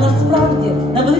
насправді на великій